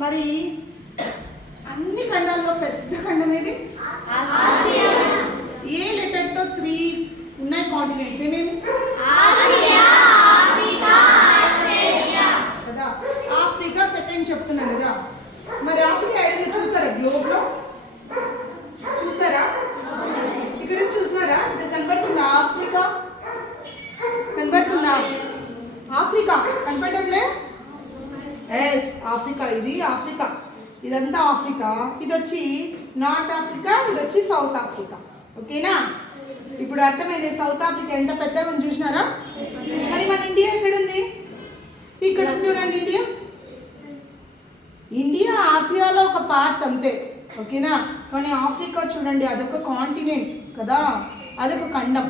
మరి అన్ని ఖండాల్లో పెద్ద ఖండం ఏది? ఏ లెటర్తో 3 ఉన్నాయి కాంటినెంట్స్? ఏమేమి కదా? ఆఫ్రికా సెకండ్ చెప్తున్నాను కదా. మరి ఆఫ్రికా ఐడియా చూసారా? గ్లోబ్లో చూసారా? ఇక్కడ చూసారా? ఇక్కడ కనబడుతుందా ఆఫ్రికా? కనబడుతుందా ఆఫ్రికా? కనపడటంలే? Yes, Africa. ఇది ఆఫ్రికా, ఇదంతా ఆఫ్రికా. ఇది వచ్చి నార్త్ ఆఫ్రికా, ఇది వచ్చి సౌత్ ఆఫ్రికా. ఓకేనా? ఇప్పుడు అర్థమైంది సౌత్ ఆఫ్రికా ఎంత పెద్దగా ఉంది చూసినారా? మరి మన ఇండియా ఎక్కడ ఉంది? ఇక్కడ ఉంది చూడండి. ఇండియా ఆసియాలో ఒక పార్ట్ అంతే. ఓకేనా? కానీ ఆఫ్రికా చూడండి, అదొక కాంటినెంట్ కదా, అదొక ఖండం.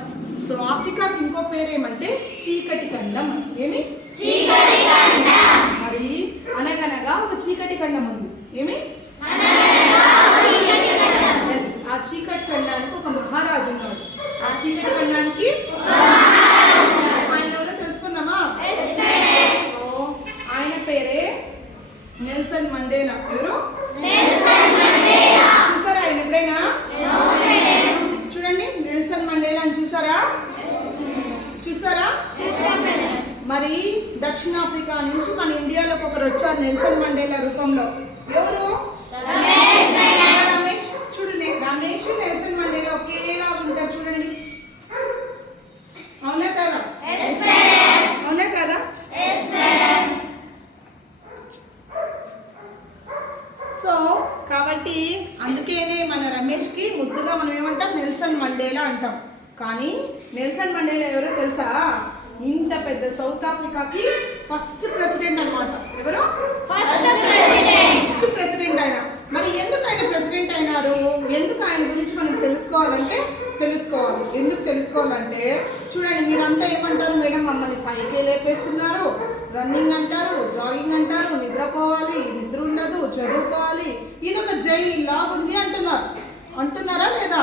సో ఆఫ్రికాకి ఇంకో పేరు ఏమంటే చీకటి ఖండం. ఏమి? చీకటి ఖండం. మరి అనగనగా ఒక చీకటి ఖండం ఉంది. ఏమి? ఎస్, ఆ చీకటి ఖండానికి ఒక మహారాజు ఉన్నాడు. ఆ చీకటి ఖండానికి ఆయన ఎవరో తెలుసుకుందామా? సో ఆయన పేరే నెల్సన్ మండేలా. ఎవరు? చూసారా ఆయన ఎప్పుడైనా? చూడండి, నెల్సన్ మండేలా అని చూసారా? చూసారా? మరి దక్షిణాఫ్రికా నుంచి మన ఇండియాలోకి ఒకరు వచ్చారు నెల్సన్ మండేలా రూపంలో. ఎవరు? రమేష్. చూడండి, రమేష్ నెల్సన్ మండేలా ఒకేలా ఉంటారు. చూడండి, అవునా కదా? అవునా కదా? సో కాబట్టి అందుకేనే మన రమేష్కి ముద్దుగా మనం ఏమంటాం? నెల్సన్ మండేలా అంటాం. కానీ నెల్సన్ మండేలా ఎవరో తెలుసా? ఇంత పెద్ద సౌత్ ఆఫ్రికాకి ఫస్ట్ ప్రెసిడెంట్ అన్నమాట. ఎవరు? ఫస్ట్ ప్రెసిడెంట్ ఆయన. మరి ఎందుకు ఆయన ప్రెసిడెంట్ అయినారు? ఎందుకు ఆయన గురించి మనం తెలుసుకోవాలంటే తెలుసుకోవాలి. ఎందుకు తెలుసుకోవాలంటే చూడండి, మీరంతా ఏమంటారు? మేడం మమ్మల్ని 5K లేపేస్తున్నారు, రన్నింగ్ అంటారు, జాగింగ్ అంటారు, నిద్రపోవాలి, నిద్ర ఉండదు, చదువుకోవాలి, ఇది ఒక జైలు లాగా ఉంది అంటున్నారు. అంటున్నారా లేదా?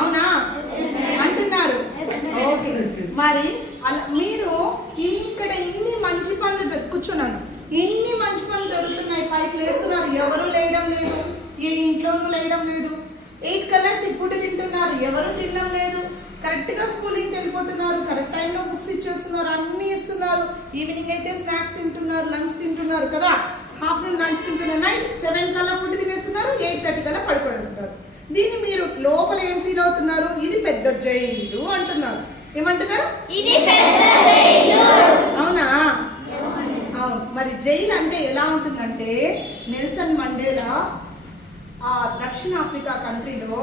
అవునా? అంటున్నారు. ఓకే. మరి అలా మీరు ఇక్కడ ఇన్ని మంచి పనులు కూర్చున్నాను, ఇన్ని మంచి పనులు జరుగుతున్నాయి, 5 లేస్తున్నారు, ఎవరు లేయడం లేదు, ఏ ఇంట్లోనూ లేయడం లేదు. 8 కల్లా ఫుడ్ తింటున్నారు, ఎవరు తినడం లేదు. కరెక్ట్గా స్కూలింగ్కి వెళ్ళిపోతున్నారు, కరెక్ట్ టైంలో బుక్స్ ఇచ్చేస్తున్నారు, అన్నీ ఇస్తున్నారు. ఈవినింగ్ అయితే స్నాక్స్ తింటున్నారు, లంచ్ తింటున్నారు కదా, ఆఫ్టర్నూన్ లంచ్ తింటున్నారు, నైట్ 7 కల్లా ఫుడ్ తినేస్తున్నారు, 8:30 కల్లా పడుకొనేస్తున్నారు. దీన్ని మీరు లోపల ఏం ఫీల్ అవుతున్నారు? ఇది పెద్ద జైలు అంటున్నారు. ఏమంటున్నారు? అవునా? అవును. మరి జైలు అంటే ఎలా ఉంటుందంటే, నెల్సన్ మండేలా ఆ దక్షిణాఫ్రికా కంట్రీలో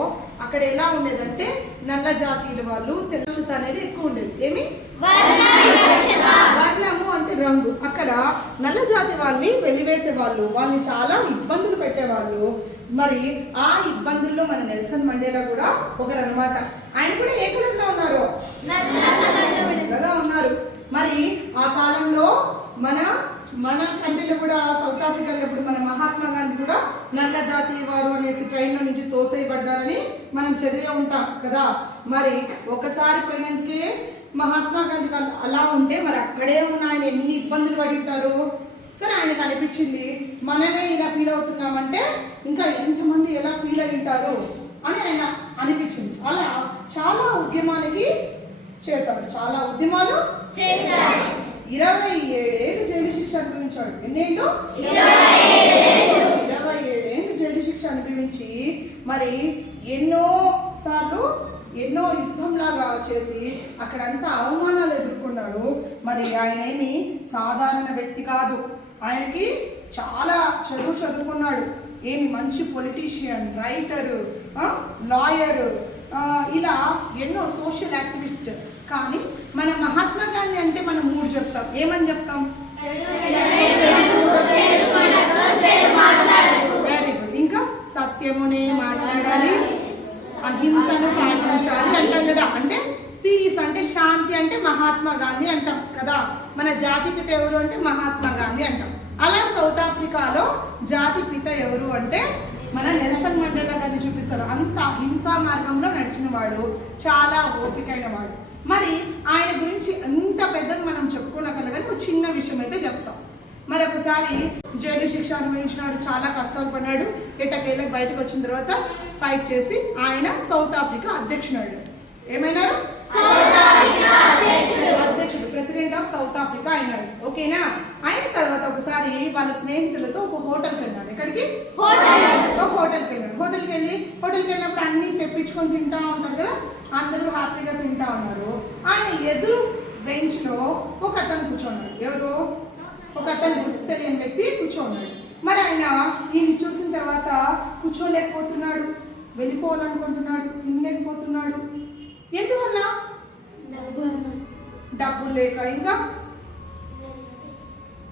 అక్కడ ఎలా ఉండేదంటే నల్ల జాతీయుల వాళ్ళు తెలుసుత అనేది ఎక్కువ ఉండేది. ఏమి? వర్ణము అంటే రంగు. అక్కడ నల్ల జాతి వాళ్ళని వెలివేసే వాళ్ళు, వాళ్ళని చాలా ఇబ్బందులు పెట్టేవాళ్ళు. మరి ఆ ఇబ్బందుల్లో మన నెల్సన్ మండేలా కూడా ఒకరు అనమాట. ఆయన కూడా ఏ కలర్లో ఉన్నారు? నల్లగా ఉన్నారు. మరి ఆ కాలంలో మన కంట్రీలో కూడా సౌత్ ఆఫ్రికాలో ఇప్పుడు మన మహాత్మా గాంధీ కూడా నల్ల జాతి వారు అనేసి ట్రైన్లో నుంచి తోసేయబడ్డారని మనం చదివే ఉంటాం కదా. మరి ఒకసారి పోయినందుకే మహాత్మా గాంధీ అలా ఉంటే మరి అక్కడే ఉన్న ఆయన ఎన్ని ఇబ్బందులు పడి ఉంటారు. సరే, ఆయనకు అనిపించింది మనమే ఇలా ఫీల్ అవుతున్నామంటే ఇంకా ఎంతమంది ఎలా ఫీల్ అయి ఉంటారు అని ఆయన అనిపించింది. అలా చాలా ఉద్యమాలకి చేశాడు, చాలా ఉద్యమాలు చేశాడు. 27 ఏళ్ళు జైలు శిక్ష అనుభవించాడు. ఎన్నేళ్ళు? 27 ఏళ్ళు జైలు శిక్ష అనుభవించి మరి ఎన్నో యుద్ధంలాగా చేసి అక్కడంతా అవమానాలు ఎదుర్కొన్నాడు. మరి ఆయన ఏమి సాధారణ వ్యక్తి కాదు. ఆయనకి చాలా చదువుకున్నాడు. ఏమి మంచి పొలిటీషియన్, రైటరు, లాయరు, ఇలా ఎన్నో సోషల్ యాక్టివిస్ట్. కానీ మన మహాత్మా గాంధీ అంటే మనం 3 చెప్తాం. ఏమని చెప్తాం? Very good. ఇంకా సత్యమునే మాట్లాడాలి, అహింసను పాటించాలి అంటాం కదా. అంటే పీస్ అంటే శాంతి అంటే మహాత్మా గాంధీ అంటాం కదా. మన జాతిపిత ఎవరు అంటే మహాత్మా గాంధీ అంటాం. అలా సౌత్ ఆఫ్రికాలో జాతిపిత ఎవరు అంటే మన నెల్సన్ మండేలా గారిని చూపిస్తారు. అంత అహింసా మార్గంలో నడిచిన వాడు, చాలా ఓపికైన వాడు. మరి ఆయన గురించి అంత పెద్దది మనం చెప్పుకోనగల కానీ ఒక చిన్న విషయం అయితే చెప్తాం. మరొకసారి జైలు శిక్ష అనుభవించినాడు, చాలా కష్టాలు పడినాడు. ఎట్టకేళ్ళకి బయటకు వచ్చిన తర్వాత ఫైట్ చేసి ఆయన సౌత్ ఆఫ్రికా అధ్యక్షుడు. ఏమైనారు? అధ్యక్షుడు, ప్రెసిడెంట్ ఆఫ్ సౌత్ ఆఫ్రికా అయినాడు. ఓకేనా? అయిన తర్వాత ఒకసారి వాళ్ళ స్నేహితులతో ఒక హోటల్కి వెళ్ళాడు. ఎక్కడికి? ఒక హోటల్కి వెళ్ళాడు. హోటల్కి వెళ్ళినప్పుడు అన్ని తెప్పించుకొని తింటా ఉంటారు కదా, అందరూ హ్యాపీగా తింటా ఉన్నారు. ఆయన ఎదురు బెంచ్ లో ఒక అతను కూర్చోన్నాడు. ఎవరు? ఒక అతను గుర్తు తెలియని వ్యక్తి కూర్చోన్నాడు. మరి ఆయన ఈయన చూసిన తర్వాత కూర్చోలేకపోతున్నాడు, వెళ్ళిపోవాలనుకుంటున్నాడు, తినలేకపోతున్నాడు. ఎందువల్ల? డబ్బులు లేక. ఇంకా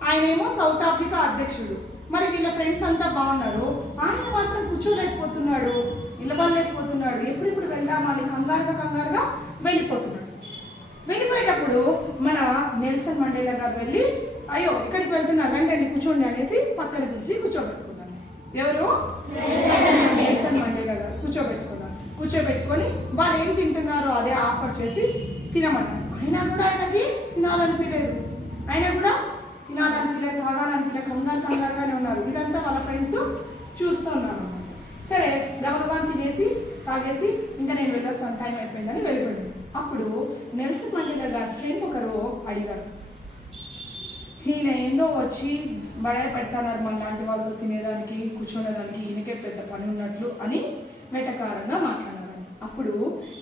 ఆయనేమో సౌత్ ఆఫ్రికా అధ్యక్షుడు. మరి వీళ్ళ ఫ్రెండ్స్ అంతా బాగున్నారు, ఆయన మాత్రం కూర్చోలేకపోతున్నాడు, నిలబడలేకపోతున్నాడు. ఎప్పుడిప్పుడు వెళ్దామని కంగారుగా వెళ్ళిపోతున్నాడు. వెళ్ళిపోయేటప్పుడు మన నెల్సన్ మండేలా గారు వెళ్ళి, అయ్యో ఇక్కడికి వెళ్తున్నారు, రండి కూర్చోండి అనేసి పక్కన పిలిచి కూర్చోబెట్టుకున్నాను. ఎవరు? నెల్సన్ మండేలా గారు కూర్చోబెట్టుకొని వాళ్ళు ఏం తింటున్నారో అదే ఆఫర్ చేసి తినమన్నారు. అయినా కూడా ఆయనకి తినాలనిపించలేదు, తాగాలనిపించలేదు, కంగారుగానే ఉన్నారు. ఇదంతా వాళ్ళ ఫ్రెండ్స్ చూస్తూ ఉన్నారు. సరే గబగబాన్ తినేసి తాగేసి ఇంకా నేను వెళ్ళొస్తాను, టైం అయిపోయిందని వెళ్ళిపోయాడు. అప్పుడు నెల్సన్ మండేలా గారి ఫ్రెండ్ ఒకరు అడిగారు, ఈయన ఏందో వచ్చి బడాయి పెడతాన్నారు మన లాంటి వాళ్ళతో తినేదానికి కూర్చునేదానికి, ఈయనకే పెద్ద పని ఉన్నట్లు అని వెటకారంగా మాట్లాడారు. అప్పుడు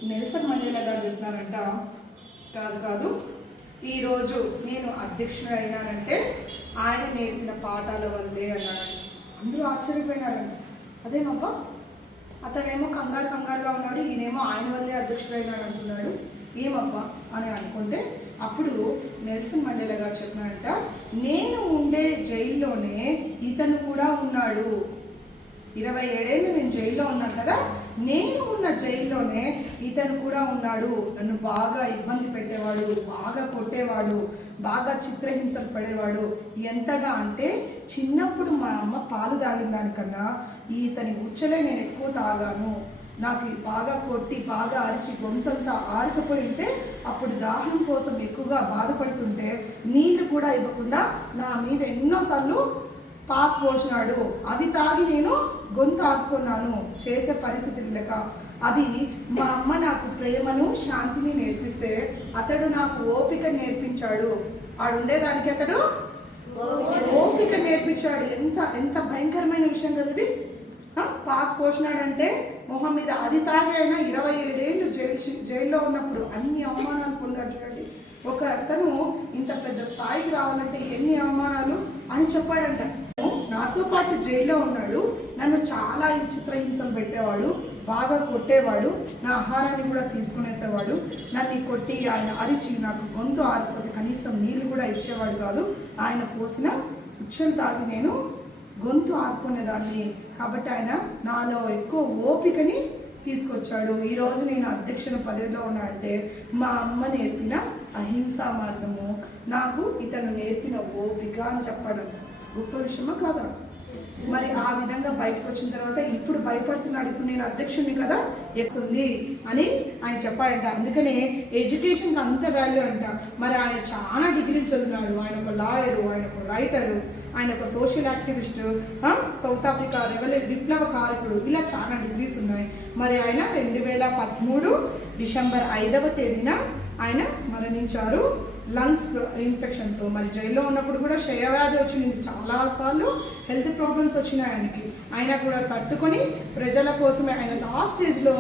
నెల్సన్ మండేలా గారు చెప్పినారంట, కాదు ఈరోజు నేను అధ్యక్షుడు అయినానంటే ఆయన నేర్పిన పాఠాల వల్లే అన్నాడు. అందరూ ఆశ్చర్యపోయినారంట. అదేమబ్బా, అతడేమో కంగారుగా ఉన్నాడు, ఈయనేమో ఆయన వల్లే అధ్యక్షుడు అయినాడు అంటున్నాడు, ఏమబ్బా అని అనుకుంటే అప్పుడు నెల్సన్ మండేలా గారు చెప్పినారంట, నేను ఉండే జైల్లోనే ఇతను కూడా ఉన్నాడు. 27 ఏళ్ళు నేను జైల్లో ఉన్నాను కదా, నేను ఉన్న జైల్లోనే ఇతను కూడా ఉన్నాడు. నన్ను బాగా ఇబ్బంది పెట్టేవాడు, బాగా కొట్టేవాడు, బాగా చిత్రహింసలు పడేవాడు. ఎంతగా అంటే చిన్నప్పుడు మా అమ్మ పాలు తాగిన దానికన్నా ఇతని ఉచ్చలే నేను ఎక్కువ తాగాను. నాకు బాగా కొట్టి బాగా అరిచి గొంతంతా ఆరికపోయి ఉంటే అప్పుడు దాహం కోసం ఎక్కువగా బాధపడుతుంటే నీళ్లు కూడా ఇవ్వకుండా నా మీద ఎన్నోసార్లు పాస్ పోసినాడు. అవి తాగి నేను గొంతు ఆపుకున్నాను, చేసే పరిస్థితి లేక. అది మా అమ్మ నాకు ప్రేమను శాంతిని నేర్పిస్తే అతడు నాకు ఓపిక నేర్పించాడు. ఆడుండేదానికి అతడు ఓపిక నేర్పించాడు. ఎంత భయంకరమైన విషయం కదా ఇది. పాస్ పోసినాడంటే మొహం మీద అది తాగి అయినా 27 ఏళ్ళు జైల్లో ఉన్నప్పుడు అన్ని అవమానాలు పొందాడు. చూడండి, ఒక అతను ఇంత పెద్ద స్థాయికి రావాలంటే ఎన్ని అవమానాలు అని చెప్పాడంట. నాతో పాటు జైల్లో ఉన్నాడు, నన్ను చాలా చిత్రహింసలు పెట్టేవాడు, బాగా కొట్టేవాడు, నా ఆహారాన్ని కూడా తీసుకునేసేవాడు. నన్ను కొట్టి ఆయన అరిచి నాకు గొంతు ఆరిపోతే కనీసం నీళ్ళు కూడా ఇచ్చేవాడు కాదు. ఆయన పోసిన ఉచ్చలు తాగి నేను గొంతు ఆపుకునేదాన్ని. కాబట్టి ఆయన నాలో ఎక్కువ ఓపికని తీసుకొచ్చాడు. ఈరోజు నేను అధ్యక్షుల పదవిలో ఉన్నా అంటే మా అమ్మ నేర్పిన అహింసా మార్గము, నాకు ఇతను నేర్పిన ఓపిక అని చెప్పాడు. గొప్ప విషయమా కాదా? మరి ఆ విధంగా బయటకు వచ్చిన తర్వాత ఇప్పుడు భయపడుతున్నాడు, ఇప్పుడు నేను అధ్యక్షుడిని కదా ఎక్కుంది అని ఆయన చెప్పాడంట. అందుకనే ఎడ్యుకేషన్కి అంత వాల్యూ అంట. మరి ఆయన చాలా డిగ్రీలు చదివినాడు. ఆయన ఒక లాయరు, ఆయన ఒక రైటరు, ఆయన ఒక సోషల్ యాక్టివిస్ట్, సౌత్ ఆఫ్రికా విప్లవ కారకుడు, ఇలా చాలా డిగ్రీస్ ఉన్నాయి. మరి ఆయన 2013 డిసెంబర్ 5వ తేదీన ఆయన మరణించారు లంగ్స్ ఇన్ఫెక్షన్తో. మరి జైల్లో ఉన్నప్పుడు కూడా క్షయవ్యాధి వచ్చింది, చాలాసార్లు హెల్త్ ప్రాబ్లమ్స్ వచ్చినాయి ఆయనకి. ఆయన కూడా తట్టుకొని ప్రజల కోసమే ఆయన లాస్ట్ స్టేజ్లో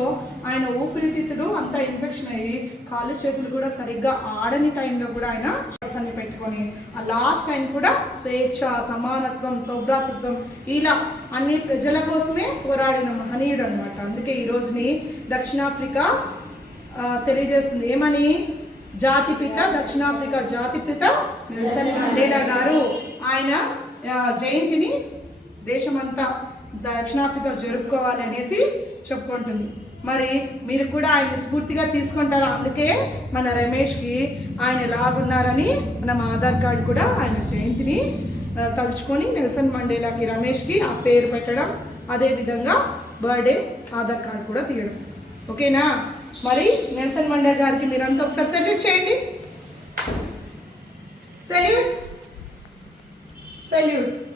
ఆయన ఊపిరితిత్తులు అంతా ఇన్ఫెక్షన్ అయ్యి కాళ్ళు చేతులు కూడా సరిగ్గా ఆడని టైంలో కూడా ఆయన అన్ని పెట్టుకొని ఆ లాస్ట్ టైం కూడా స్వేచ్ఛ, సమానత్వం, సౌభ్రాతృత్వం ఇలా అన్ని ప్రజల కోసమే పోరాడిన మహనీయుడు అనమాట. అందుకే ఈ రోజుని దక్షిణాఫ్రికా తెలియజేస్తుంది ఏమని, జాతిపిత, దక్షిణాఫ్రికా జాతిపిత నెల్సన్ మండేలా గారు ఆయన జయంతిని దేశమంతా దక్షిణాఫ్రికా జరుపుకోవాలి అనేసి చెప్పుకుంటుంది. మరి మీరు కూడా ఆయన స్ఫూర్తిగా తీసుకుంటారు. అందుకే మన రమేష్కి ఆయన ఎలాగున్నారని మనం ఆధార్ కార్డు కూడా ఆయన జయంతిని తలుచుకొని నెల్సన్ మండేలాకి రమేష్కి ఆ పేరు పెట్టడం, అదేవిధంగా బర్త్డే ఆధార్ కార్డు కూడా తీయడం. ఓకేనా? మరి నెల్సన్ మండేలా గారికి మీరంతా ఒకసారి సెల్యూట్ చేయండి. సెల్యూట్. సెల్యూట్.